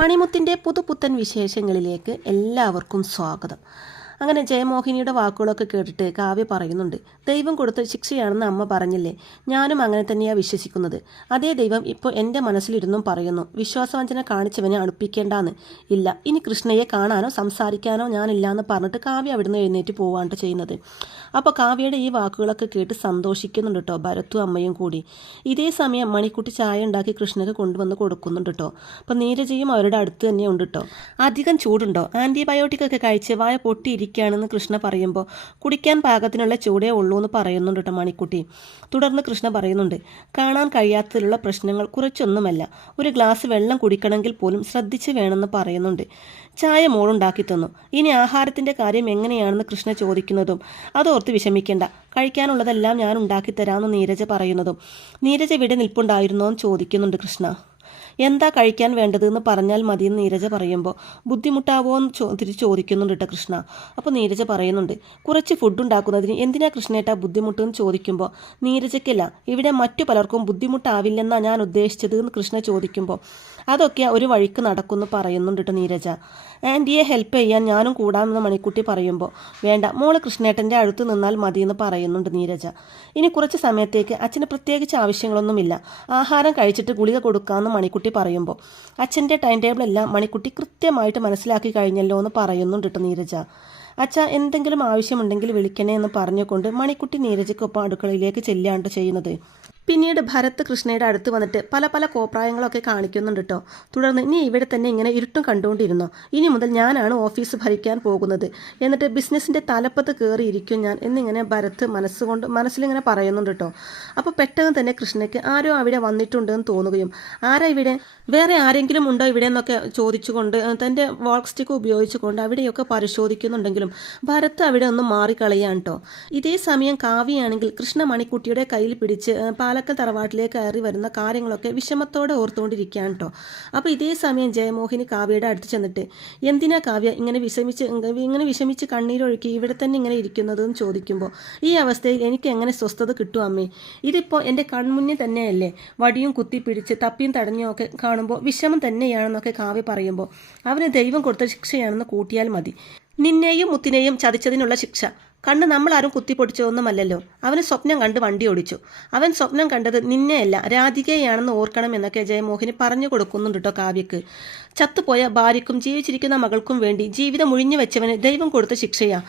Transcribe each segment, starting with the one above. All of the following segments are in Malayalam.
മണിമുത്തിന്റെ പുതുപുത്തൻ വിശേഷങ്ങളിലേക്ക് എല്ലാവർക്കും സ്വാഗതം. അങ്ങനെ ജയമോഹിനിയുടെ വാക്കുകളൊക്കെ കേട്ടിട്ട് കാവ്യ പറയുന്നുണ്ട്. ദൈവം കൊടുത്ത ശിക്ഷയാണെന്ന് അമ്മ പറഞ്ഞില്ലേ? ഞാനും അങ്ങനെ തന്നെയാണ് വിശ്വസിക്കുന്നത്. അതേ ദൈവം ഇപ്പോൾ എന്റെ മനസ്സിലിരുന്നും പറയുന്നു. വിശ്വാസവഞ്ചന കാണിച്ചവനെ അടുപ്പിക്കേണ്ടാന്ന്. ഇല്ല ഇനി കൃഷ്ണയെ കാണാനോ സംസാരിക്കാനോ ഞാനില്ല എന്ന് പറഞ്ഞിട്ട് കാവ്യ അവിടുന്ന് എഴുന്നേറ്റ് പോവാണ്ട് ചെയ്യുന്നത്. അപ്പോൾ കാവ്യയുടെ ഈ വാക്കുകളൊക്കെ കേട്ട് സന്തോഷിക്കുന്നുണ്ട് കേട്ടോ ഭരത്തും അമ്മയും കൂടി. ഇതേ സമയം മണിക്കുട്ടി ചായ ഉണ്ടാക്കി കൃഷ്ണക്ക് കൊണ്ടുവന്ന് കൊടുക്കുന്നുണ്ട് കേട്ടോ അപ്പോൾ നീരജയും അവരുടെ അടുത്ത് തന്നെ ഉണ്ട് കേട്ടോ അധികം ചൂടുണ്ടോ? ആന്റിബയോട്ടിക് ഒക്കെ കഴിച്ച് വായ പൊട്ടിയിരിക്കുകയാണെന്ന് കൃഷ്ണ പറയുമ്പോൾ കുടിക്കാൻ പാകത്തിനുള്ള ചൂടേ ഉള്ളൂ എന്ന് പറയുന്നുണ്ട് കേട്ടോ മണിക്കുട്ടി. തുടർന്ന് കൃഷ്ണ പറയുന്നുണ്ട് കാണാൻ കഴിയാത്തതിലുള്ള പ്രശ്നങ്ങൾ കുറച്ചൊന്നുമല്ല. ഒരു ഗ്ലാസ് വെള്ളം കുടിക്കണമെങ്കിൽ പോലും ശ്രദ്ധിച്ച് വേണമെന്ന് പറയുന്നുണ്ട്. ചായ മോളുണ്ടാക്കി തന്നു. ഇനി ആഹാരത്തിന്റെ കാര്യം എങ്ങനെയാണെന്ന് കൃഷ്ണ ചോദിക്കുന്നതും അതോർത്ത് വിഷമിക്കേണ്ട. കഴിക്കാനുള്ളതെല്ലാം ഞാൻ ഉണ്ടാക്കി തരാമെന്ന് നീരജ പറയുന്നതും. നീരജ ഇവിടെ നിൽപ്പുണ്ടായിരുന്നോ എന്ന് ചോദിക്കുന്നുണ്ട് കൃഷ്ണ. എന്താ കഴിക്കാൻ വേണ്ടതെന്ന് പറഞ്ഞാൽ മതിയെന്ന് നീരജ പറയുമ്പോൾ ബുദ്ധിമുട്ടാവോ എന്ന് ചോ തിരിച്ച് ചോദിക്കുന്നുണ്ട് കേട്ടോ കൃഷ്ണ. അപ്പോൾ നീരജ പറയുന്നുണ്ട് കുറച്ച് ഫുഡ് ഉണ്ടാക്കുന്നതിന് എന്തിനാ കൃഷ്ണേട്ടാ ബുദ്ധിമുട്ട് എന്ന് ചോദിക്കുമ്പോൾ നീരജയ്ക്കല്ല ഇവിടെ മറ്റു പലർക്കും ബുദ്ധിമുട്ടാവില്ലെന്നാണ് ഞാൻ ഉദ്ദേശിച്ചത് എന്ന് കൃഷ്ണ ചോദിക്കുമ്പോൾ അതൊക്കെ ഒരു വഴിക്ക് നടക്കുമെന്ന് പറയുന്നുണ്ട് കേട്ടോ നീരജ. ആന്റിയെ ഹെൽപ്പ് ചെയ്യാൻ ഞാനും കൂടാമെന്ന് മണിക്കുട്ടി പറയുമ്പോൾ വേണ്ട മോൾ കൃഷ്ണേട്ടന്റെ അടുത്ത് നിന്നാൽ മതിയെന്ന് പറയുന്നുണ്ട് നീരജ. ഇനി കുറച്ച് സമയത്തേക്ക് അച്ഛന് പ്രത്യേകിച്ച് ആവശ്യങ്ങളൊന്നുമില്ല. ആഹാരം കഴിച്ചിട്ട് ഗുളിക കൊടുക്കാമെന്ന് മണിക്കുട്ടി പറയുമ്പോൾ അച്ഛന്റെ ടൈം ടേബിൾ എല്ലാം മണിക്കുട്ടി കൃത്യമായിട്ട് മനസ്സിലാക്കി കഴിഞ്ഞല്ലോ എന്ന് പറയുന്നുണ്ട് കേട്ടോ നീരജ. അച്ഛ എന്തെങ്കിലും ആവശ്യമുണ്ടെങ്കിൽ വിളിക്കണേ എന്ന് പറഞ്ഞുകൊണ്ട് മണിക്കുട്ടി നീരജയ്ക്കൊപ്പം അടുക്കളയിലേക്ക് ചെല്ലാണ്ട് ചെയ്യുന്നത്. പിന്നീട് ഭരത് കൃഷ്ണയുടെ അടുത്ത് വന്നിട്ട് പല പല കോപ്രായങ്ങളൊക്കെ കാണിക്കുന്നുണ്ട് കേട്ടോ തുടർന്ന് ഇനി ഇവിടെ തന്നെ ഇങ്ങനെ ഇരുട്ടും കണ്ടുകൊണ്ടിരുന്നോ. ഇനി മുതൽ ഞാനാണ് ഓഫീസ് ഭരിക്കാൻ പോകുന്നത്. എന്നിട്ട് ബിസിനസ്സിന്റെ തലപ്പത്ത് കയറിയിരിക്കും ഞാൻ എന്നിങ്ങനെ ഭരത് മനസ്സുകൊണ്ട് മനസ്സിലിങ്ങനെ പറയുന്നുണ്ട് കേട്ടോ അപ്പോൾ പെട്ടെന്ന് തന്നെ കൃഷ്ണയ്ക്ക് ആരോ അവിടെ വന്നിട്ടുണ്ടെന്ന് തോന്നുകയും ആരാ ഇവിടെ? വേറെ ആരെങ്കിലും ഉണ്ടോ ഇവിടെ? എന്നൊക്കെ ചോദിച്ചുകൊണ്ട് തന്റെ വാൾക്ക് സ്റ്റിക്ക് ഉപയോഗിച്ചുകൊണ്ട് അവിടെയൊക്കെ പരിശോധിക്കുന്നുണ്ടെങ്കിലും ഭരത് അവിടെ ഒന്ന് മാറിക്കളയാൻ കേട്ടോ ഇതേ സമയം കാവ്യയാണെങ്കിൽ കൃഷ്ണ മണിക്കുട്ടിയുടെ കയ്യിൽ പിടിച്ച് ഏഹ്, പാലക്കൽ തറവാട്ടിലേക്ക് കയറി വരുന്ന കാര്യങ്ങളൊക്കെ വിഷമത്തോടെ ഓർത്തുകൊണ്ടിരിക്കുകയാണ് കേട്ടോ അപ്പോൾ ഇതേ സമയം ജയമോഹിനി കാവ്യയുടെ അടുത്ത് ചെന്നിട്ട് എന്തിനാ കാവ്യ ഇങ്ങനെ വിഷമിച്ച് ഇങ്ങനെ വിഷമിച്ച് കണ്ണീരൊഴുക്കി ഇവിടെ തന്നെ ഇങ്ങനെ ഇരിക്കുന്നതെന്ന് ചോദിക്കുമ്പോൾ ഈ അവസ്ഥയിൽ എനിക്ക് എങ്ങനെ സ്വസ്ഥത കിട്ടും അമ്മേ? ഇതിപ്പോൾ എന്റെ കൺമുന്നിൽ തന്നെയല്ലേ? വടിയും കുത്തി പിടിച്ച് തപ്പിയും തടഞ്ഞും ഒക്കെ കാണുമ്പോൾ വിഷമം തന്നെയാണെന്നൊക്കെ കാവ്യ പറയുമ്പോൾ അവന് ദൈവം കൊടുത്ത ശിക്ഷയാണെന്ന് കൂട്ടിയാൽ മതി. നിന്നെയും മുത്തിനെയും ചതിച്ചതിനുള്ള ശിക്ഷ. കണ്ണ് നമ്മളാരും കുത്തിപ്പൊടിച്ചതൊന്നുമല്ലല്ലോ. അവന് സ്വപ്നം കണ്ട് വണ്ടി ഓടിച്ചു. അവൻ സ്വപ്നം കണ്ടത് നിന്നെയല്ല രാധികയാണെന്ന് ഓർക്കണം എന്നൊക്കെ ജയമോഹിനി പറഞ്ഞു കൊടുക്കുന്നുണ്ട് കേട്ടോ കാവ്യക്ക്. ചത്തുപോയ ഭാര്യയ്ക്കും ജീവിച്ചിരിക്കുന്ന മകൾക്കും വേണ്ടി ജീവിതം ഒഴിഞ്ഞു വെച്ചവന് ദൈവം കൊടുത്ത ശിക്ഷയാ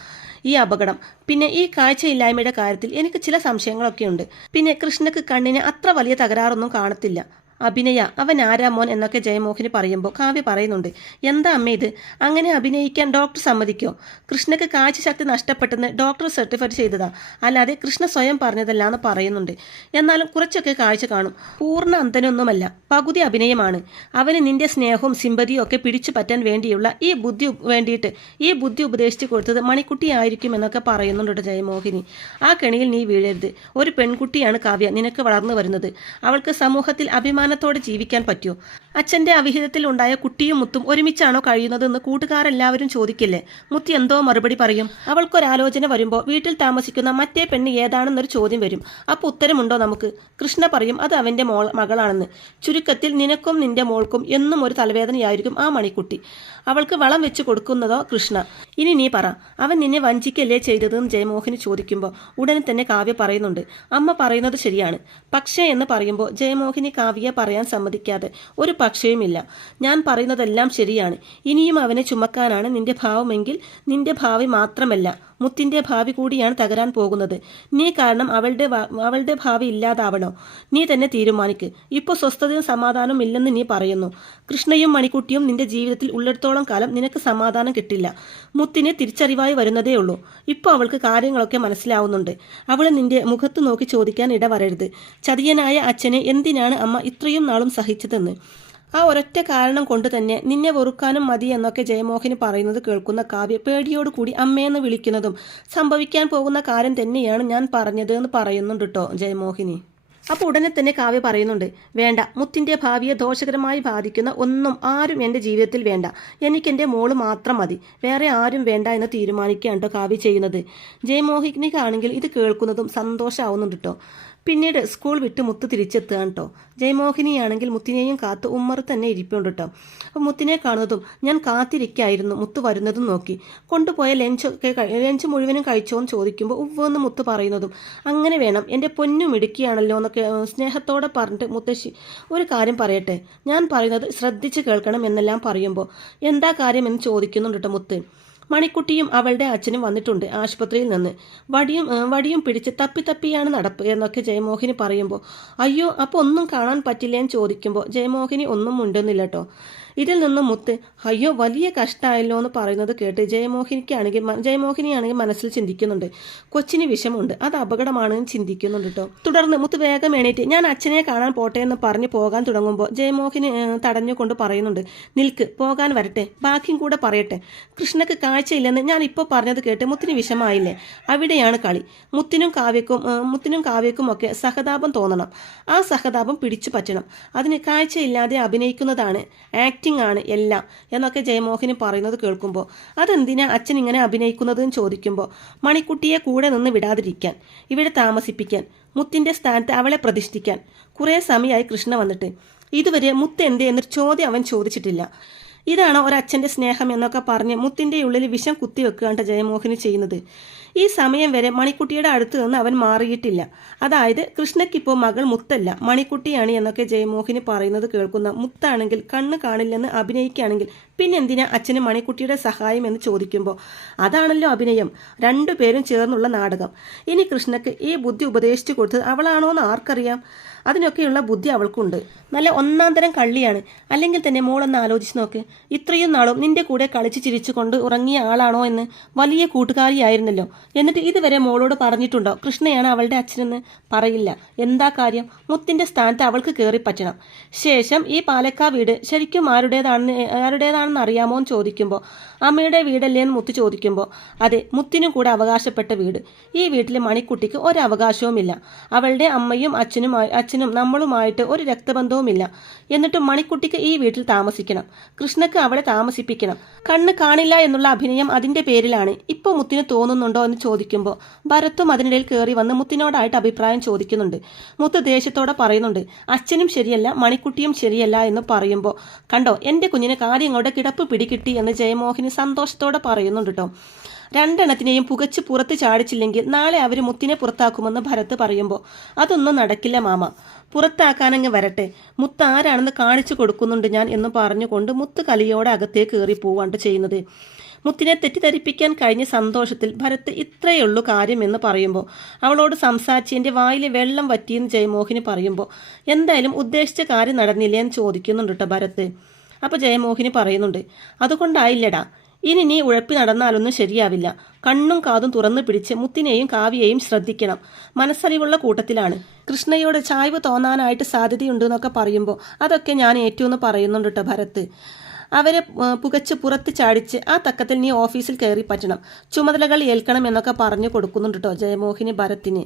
ഈ അപകടം. പിന്നെ ഈ കാഴ്ചയില്ലായ്മയുടെ കാര്യത്തിൽ എനിക്ക് ചില സംശയങ്ങളൊക്കെ ഉണ്ട് പിന്നെ കൃഷ്ണക്ക് കണ്ണിന് അത്ര വലിയ തകരാറൊന്നും കാണത്തില്ല. അഭിനയ അവൻ ആരാ മോൻ എന്നൊക്കെ ജയമോഹിനി പറയുമ്പോൾ കാവ്യ പറയുന്നുണ്ട്. എന്താ അമ്മ ഇത്? അങ്ങനെ അഭിനയിക്കാൻ ഡോക്ടർ സമ്മതിക്കോ? കൃഷ്ണക്ക് കാഴ്ചശക്തി നഷ്ടപ്പെട്ടെന്ന് ഡോക്ടർ സർട്ടിഫൈ ചെയ്തതാ. അല്ലാതെ കൃഷ്ണ സ്വയം പറഞ്ഞതല്ല എന്ന് പറയുന്നുണ്ട്. എന്നാലും കുറച്ചൊക്കെ കാഴ്ച കാണും. പൂർണ അന്തനൊന്നുമല്ല പകുതി അഭിനയമാണ്. അവന് നിന്റെ സ്നേഹവും സിമ്പതിയും ഒക്കെ പിടിച്ചു പറ്റാൻ വേണ്ടിയുള്ള ഈ ബുദ്ധി വേണ്ടിയിട്ട് ഈ ബുദ്ധി ഉപദേശിച്ചു കൊടുത്തത് മണിക്കുട്ടിയായിരിക്കും എന്നൊക്കെ പറയുന്നുണ്ട് ജയമോഹിനി. ആ കെണിയിൽ നീ വീഴരുത്. ഒരു പെൺകുട്ടിയാണ് കാവ്യ നിനക്ക് വളർന്നു വരുന്നത്. അവൾക്ക് സമൂഹത്തിൽ അഭിമാനത്തോടെ ജീവിക്കാൻ പറ്റൂ അച്ഛന്റെ അവിഹിതത്തിൽ ഉണ്ടായ കുട്ടിയും മുത്തും ഒരുമിച്ചാണോ കഴിയുന്നതെന്ന് കൂട്ടുകാരെല്ലാവരും ചോദിക്കില്ലേ? മുത്തി എന്തോ മറുപടി പറയും. അവൾക്കൊരാലോചന വരുമ്പോൾ വീട്ടിൽ താമസിക്കുന്ന മറ്റേ പെണ്ണ് ഏതാണെന്നൊരു ചോദ്യം വരും. അപ്പോൾ ഉത്തരമുണ്ടോ നമുക്ക്? കൃഷ്ണ പറയും അത് അവന്റെ മോൾ മകളാണെന്ന്. ചുരുക്കത്തിൽ നിനക്കും നിന്റെ മോൾക്കും എന്നും ഒരു തലവേദനയായിരിക്കും ആ മണിക്കുട്ടി. അവൾക്ക് വളം വെച്ച് കൊടുക്കുന്നതോ കൃഷ്ണ? ഇനി നീ പറ. അവൻ നിന്നെ വഞ്ചിക്കല്ലേ ചെയ്തതെന്ന് ജയമോഹിനി ചോദിക്കുമ്പോൾ ഉടനെ തന്നെ കാവ്യ പറയുന്നുണ്ട്. അമ്മ പറയുന്നത് ശരിയാണ്. പക്ഷേ എന്ന് പറയുമ്പോൾ ജയമോഹിനി കാവ്യയെ പറയാൻ സമ്മതിക്കാതെ. ഒരു പക്ഷയുമില്ല. ഞാൻ പറയുന്നതെല്ലാം ശരിയാണ്. ഇനിയും അവനെ ചുമക്കാനാണ് നിന്റെ ഭാവമെങ്കിൽ നിന്റെ ഭാവി മാത്രമല്ല മുത്തിന്റെ ഭാവി കൂടിയാണ് തകരാൻ പോകുന്നത്. നീ കാരണം അവളുടെ അവളുടെ ഭാവി ഇല്ലാതാവണോ? നീ തന്നെ തീരുമാനിക്ക്. ഇപ്പോൾ സ്വസ്ഥതയും സമാധാനവും ഇല്ലെന്ന് നീ പറയുന്നു. കൃഷ്ണയും മണിക്കുട്ടിയും നിന്റെ ജീവിതത്തിൽ ഉള്ളിടത്തോളം കാലം നിനക്ക് സമാധാനം കിട്ടില്ല. മുത്തിനെ തിരിച്ചറിവായി വരുന്നതേ ഉള്ളൂ. ഇപ്പോൾ അവൾക്ക് കാര്യങ്ങളൊക്കെ മനസ്സിലാവുന്നുണ്ട്. അവൾ നിന്റെ മുഖത്ത് നോക്കി ചോദിക്കാൻ ഇടവരരുത്. ചതിയനായ അച്ഛനെ എന്തിനാണ് അമ്മ ഇത്രയും നാളും സഹിച്ചതെന്ന്. ആ ഒരൊറ്റ കാരണം കൊണ്ട് തന്നെ നിന്നെ വെറുക്കാനും മതി എന്നൊക്കെ ജയമോഹന് പറയുന്നത് കേൾക്കുന്ന കാവ്യ പേടിയോടുകൂടി അമ്മയെന്ന് വിളിക്കുന്നതും സംഭവിക്കാൻ പോകുന്ന കാര്യം തന്നെയാണ് ഞാൻ പറഞ്ഞത് എന്ന് പറയുന്നുണ്ട് കേട്ടോ ജയമോഹിനി. അപ്പോൾ ഉടനെ തന്നെ കാവ്യ പറയുന്നുണ്ട് വേണ്ട മുത്തിന്റെ ഭാവിയെ ദോഷകരമായി ബാധിക്കുന്ന ഒന്നും ആരും എന്റെ ജീവിതത്തിൽ വേണ്ട. എനിക്ക് എന്റെ മോൾ മാത്രം മതി. വേറെ ആരും വേണ്ട എന്ന് തീരുമാനിക്കുകയാണ് കേട്ടോ കാവ്യ ചെയ്യുന്നത്. ജയമോഹിനിക്കാണെങ്കിൽ ഇത് കേൾക്കുന്നതും സന്തോഷമാവുന്നുണ്ട് കേട്ടോ പിന്നീട് സ്കൂൾ വിട്ട് മുത്ത് തിരിച്ചെത്തുകയാണ് കേട്ടോ ജയമോഹിനിയാണെങ്കിൽ മുത്തിനെയും കാത്ത് ഉമ്മർ തന്നെ ഇരിപ്പുണ്ട് കേട്ടോ അപ്പോൾ മുത്തിനെ കാണുന്നതും ഞാൻ കാത്തിരിക്കായിരുന്നു മുത്ത് വരുന്നതും നോക്കി. കൊണ്ടുപോയ ലഞ്ച് ലഞ്ച് മുഴുവനും കഴിച്ചോ എന്ന് ചോദിക്കുമ്പോൾ ഉവ്വെന്ന് മുത്ത് പറയുന്നതും അങ്ങനെ വേണം എന്റെ പൊന്നും മിടുക്കിയാണല്ലോ എന്നൊക്കെ സ്നേഹത്തോടെ പറഞ്ഞിട്ട് മുത്തശ്ശി ഒരു കാര്യം പറയട്ടെ. ഞാൻ പറയുന്നത് ശ്രദ്ധിച്ച് കേൾക്കണം എന്നെല്ലാം പറയുമ്പോൾ എന്താ കാര്യം? എന്ന് ചോദിക്കുന്നുണ്ട് കേട്ടോ മുത്ത്. മണിക്കുട്ടിയും അവളുടെ അച്ഛനും വന്നിട്ടുണ്ട് ആശുപത്രിയിൽ നിന്ന്. വടിയും വടിയും പിടിച്ച് തപ്പി തപ്പിയാണ് നടപ്പ് എന്നൊക്കെ ജയമോഹിനി പറയുമ്പോൾ അയ്യോ അപ്പോൾ ഒന്നും കാണാൻ പറ്റില്ല എന്ന് ചോദിക്കുമ്പോൾ ജയമോഹിനി ഒന്നും ഉണ്ടെന്നില്ല കേട്ടോ ഇതിൽ നിന്നും മുത്ത് അയ്യോ വലിയ കഷ്ടമായല്ലോ എന്ന് പറയുന്നത് കേട്ട് ജയമോഹിനിക്കാണെങ്കിൽ ജയമോഹിനിയാണെങ്കിൽ മനസ്സിൽ ചിന്തിക്കുന്നുണ്ട്. കൊച്ചിന് വിഷമുണ്ട് അത് അപകടമാണെന്ന് ചിന്തിക്കുന്നുണ്ട് കേട്ടോ തുടർന്ന് മുത്ത് വേഗം എണീറ്റ് ഞാൻ അച്ഛനെ കാണാൻ പോട്ടെ എന്ന് പറഞ്ഞ് പോകാൻ തുടങ്ങുമ്പോൾ ജയമോഹിനി തടഞ്ഞുകൊണ്ട് പറയുന്നുണ്ട്. നിൽക്ക് പോകാൻ വരട്ടെ. ബാക്കിയും കൂടെ പറയട്ടെ. കൃഷ്ണക്ക് കാഴ്ചയില്ലെന്ന് ഞാൻ ഇപ്പോൾ പറഞ്ഞത് കേട്ട് മുത്തിന് വിഷമായില്ലേ? അവിടെയാണ് കളി. മുത്തിനും കാവ്യക്കും മുത്തിനും കാവ്യക്കും ഒക്കെ സഹതാപം തോന്നണം. ആ സഹതാപം പിടിച്ചു പറ്റണം. അതിന് കാഴ്ചയില്ലാതെ അഭിനയിക്കുന്നതാണ് ആക്ടിംഗ് ആണ് എല്ലാം എന്നൊക്കെ ജയമോഹിനി പറയുന്നത് കേൾക്കുമ്പോൾ അതെന്തിനാ അച്ഛൻ ഇങ്ങനെ അഭിനയിക്കുന്നത് എന്ന് ചോദിക്കുമ്പോൾ മണിക്കുട്ടിയെ കൂടെ നിന്ന് വിടാതിരിക്കാൻ ഇവിടെ താമസിപ്പിക്കാൻ മുത്തിന്റെ സ്ഥാനത്ത് അവളെ പ്രതിഷ്ഠിക്കാൻ. കുറേ സമയമായി കൃഷ്ണ വന്നിട്ട് ഇതുവരെ മുത്ത് എന്തേ എന്നൊരു ചോദ്യം അവൻ ചോദിച്ചിട്ടില്ല. ഇതാണ് ഒരച്ഛന്റെ സ്നേഹം എന്നൊക്കെ പറഞ്ഞ് മുത്തിന്റെ ഉള്ളിൽ വിഷം കുത്തിവെക്കുകയാണ് ജയമോഹിനി ചെയ്യുന്നത്. ഈ സമയം വരെ മണിക്കുട്ടിയുടെ അടുത്ത് നിന്ന് അവൻ മാറിയിട്ടില്ല. അതായത് കൃഷ്ണയ്ക്കിപ്പോൾ മകൾ മുത്തല്ല മണിക്കുട്ടിയാണ് എന്നൊക്കെ ജയമോഹിനി പറയുന്നത് കേൾക്കുന്ന മുത്താണെങ്കിൽ കണ്ണ് കാണില്ലെന്ന് അഭിനയിക്കുകയാണെങ്കിൽ പിന്നെന്തിനാ അച്ഛന് മണിക്കുട്ടിയുടെ സഹായം എന്ന് ചോദിക്കുമ്പോൾ അതാണല്ലോ അഭിനയം. രണ്ടുപേരും ചേർന്നുള്ള നാടകം. ഇനി കൃഷ്ണക്ക് ഈ ബുദ്ധി ഉപദേശിച്ചു കൊടുത്തത് അവളാണോ എന്ന് ആർക്കറിയാം? അതിനൊക്കെയുള്ള ബുദ്ധി അവൾക്കുണ്ട്. നല്ല ഒന്നാം തരം കള്ളിയാണ്. അല്ലെങ്കിൽ തന്നെ മോളൊന്ന് ആലോചിച്ച് നോക്ക്. ഇത്രയും നാളും നിന്റെ കൂടെ കളിച്ച് ചിരിച്ചുകൊണ്ട് ഉറങ്ങിയ ആളാണോ എന്ന് വലിയ കൂട്ടുകാരിയായിരുന്നല്ലോ. എന്നിട്ട് ഇതുവരെ മോളോട് പറഞ്ഞിട്ടുണ്ടോ? കൃഷ്ണയാണ് അവളുടെ അച്ഛനെന്ന് പറയില്ല. എന്താ കാര്യം? മുത്തിന്റെ സ്ഥാനത്ത് അവൾക്ക് കയറി പറ്റണം ശേഷം ഈ പാലക്കാ വീട് ശരിക്കും ആരുടേതാണെന്ന് ആരുടേതാണെന്ന് അറിയാമോ എന്ന് ചോദിക്കുമ്പോൾ അമ്മയുടെ വീടല്ലേ എന്ന് മുത്തു ചോദിക്കുമ്പോൾ അതെ മുത്തിനും കൂടെ അവകാശപ്പെട്ട വീട്. ഈ വീട്ടിൽ മണിക്കുട്ടിക്ക് ഒരവകാശവുമില്ല. അവളുടെ അമ്മയും അച്ഛനും അച്ഛനും നമ്മളുമായിട്ട് ഒരു രക്തബന്ധവുമില്ല. എന്നിട്ടും മണിക്കുട്ടിക്ക് ഈ വീട്ടിൽ താമസിക്കണം. കൃഷ്ണക്ക് അവളെ താമസിപ്പിക്കണം. കണ്ണ് കാണില്ല എന്നുള്ള അഭിനയം അതിന്റെ പേരിലാണ്. ഇപ്പോൾ മുത്തിന് തോന്നുന്നുണ്ടോ എന്ന് ചോദിക്കുമ്പോൾ ഭരത്തും അതിനിടയിൽ കയറി വന്ന് മുത്തിനോടായിട്ട് അഭിപ്രായം ചോദിക്കുന്നുണ്ട്. മുത്ത് ദേഷ്യത്തോടെ പറയുന്നുണ്ട് അച്ഛനും ശരിയല്ല മണിക്കുട്ടിയും ശരിയല്ല എന്ന് പറയുമ്പോൾ കണ്ടോ എന്റെ കുഞ്ഞിന് കാര്യങ്ങളുടെ കിടപ്പ് പിടികിട്ടി എന്ന് ജയമോഹിനി സന്തോഷത്തോടെ പറയുന്നുണ്ട് കേട്ടോ. രണ്ടെണ്ണത്തിനെയും പുകച്ച് പുറത്ത് ചാടിച്ചില്ലെങ്കിൽ നാളെ അവർ മുത്തിനെ പുറത്താക്കുമെന്ന് ഭരത് പറയുമ്പോൾ അതൊന്നും നടക്കില്ല മാമ. പുറത്താക്കാനങ്ങ് വരട്ടെ. മുത്ത് ആരാണെന്ന് കാണിച്ചു കൊടുക്കുന്നുണ്ട് ഞാൻ എന്ന് പറഞ്ഞുകൊണ്ട് മുത്ത് കലിയോടെ അകത്തേക്ക് കയറി പോവാണ്ട് ചെയ്യുന്നത്. മുത്തിനെ തെറ്റിദ്ധരിപ്പിക്കാൻ കഴിഞ്ഞ സന്തോഷത്തിൽ ഭരത് ഇത്രയേ ഉള്ളൂ കാര്യം എന്ന് പറയുമ്പോൾ അവളോട് സംസാരിച്ച് എന്റെ വായിലെ വെള്ളം വറ്റിയെന്ന് ജയമോഹിനി പറയുമ്പോൾ എന്തായാലും ഉദ്ദേശിച്ച കാര്യം നടന്നില്ല എന്ന് ചോദിക്കുന്നുണ്ട് കേട്ടോ ഭരത്. അപ്പോൾ ജയമോഹിനി പറയുന്നുണ്ട് അതുകൊണ്ടായില്ലടാ. ഇനി നീ ഉഴപ്പി നടന്നാലൊന്നും ശരിയാവില്ല. കണ്ണും കാതും തുറന്നു പിടിച്ച് മുത്തിനെയും കാവ്യയെയും ശ്രദ്ധിക്കണം. മനസ്സറിവുള്ള കൂട്ടത്തിലാണ്. കൃഷ്ണയോട് ചായ്വ് തോന്നാനായിട്ട് സാധ്യതയുണ്ടെന്നൊക്കെ പറയുമ്പോൾ അതൊക്കെ ഞാൻ ഏറ്റവും പറയുന്നുണ്ട് കേട്ടോ ഭരത്. അവരെ പുകച്ച് പുറത്ത് ചാടിച്ച് ആ തക്കത്തിൽ നീ ഓഫീസിൽ കയറി പറ്റണം. ചുമതലകൾ ഏൽക്കണം എന്നൊക്കെ പറഞ്ഞു കൊടുക്കുന്നുണ്ട് കേട്ടോ ജയമോഹിനി ഭരത്തിന്.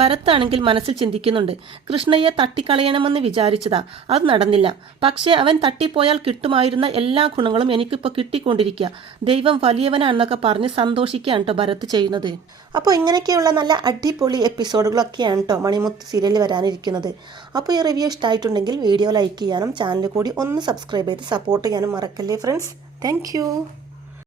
ഭരത്താണെങ്കിൽ മനസ്സിൽ ചിന്തിക്കുന്നുണ്ട് കൃഷ്ണയെ തട്ടിക്കളയണമെന്ന് വിചാരിച്ചതാ. അത് നടന്നില്ല. പക്ഷേ അവൻ തട്ടിപ്പോയാൽ കിട്ടുമായിരുന്ന എല്ലാ ഗുണങ്ങളും എനിക്കിപ്പോൾ കിട്ടിക്കൊണ്ടിരിക്കുക ദൈവം വലിയവനാണെന്നൊക്കെ പറഞ്ഞ് സന്തോഷിക്കുകയാണ് കേട്ടോ ഭരത് ചെയ്യുന്നത്. അപ്പോൾ ഇങ്ങനെയൊക്കെയുള്ള നല്ല അടിപൊളി എപ്പിസോഡുകളൊക്കെയാണ് കേട്ടോ മണിമുത്ത് സീരിയലിൽ വരാനിരിക്കുന്നത്. അപ്പോൾ ഈ റിവ്യൂ ഇഷ്ടമായിട്ടുണ്ടെങ്കിൽ വീഡിയോ ലൈക്ക് ചെയ്യാനും ചാനൽ കൂടി ഒന്ന് സബ്സ്ക്രൈബ് ചെയ്ത് സപ്പോർട്ട് ചെയ്യാനും மறக்கலே ஃப்ரெண்ட்ஸ் தேங்க்யூ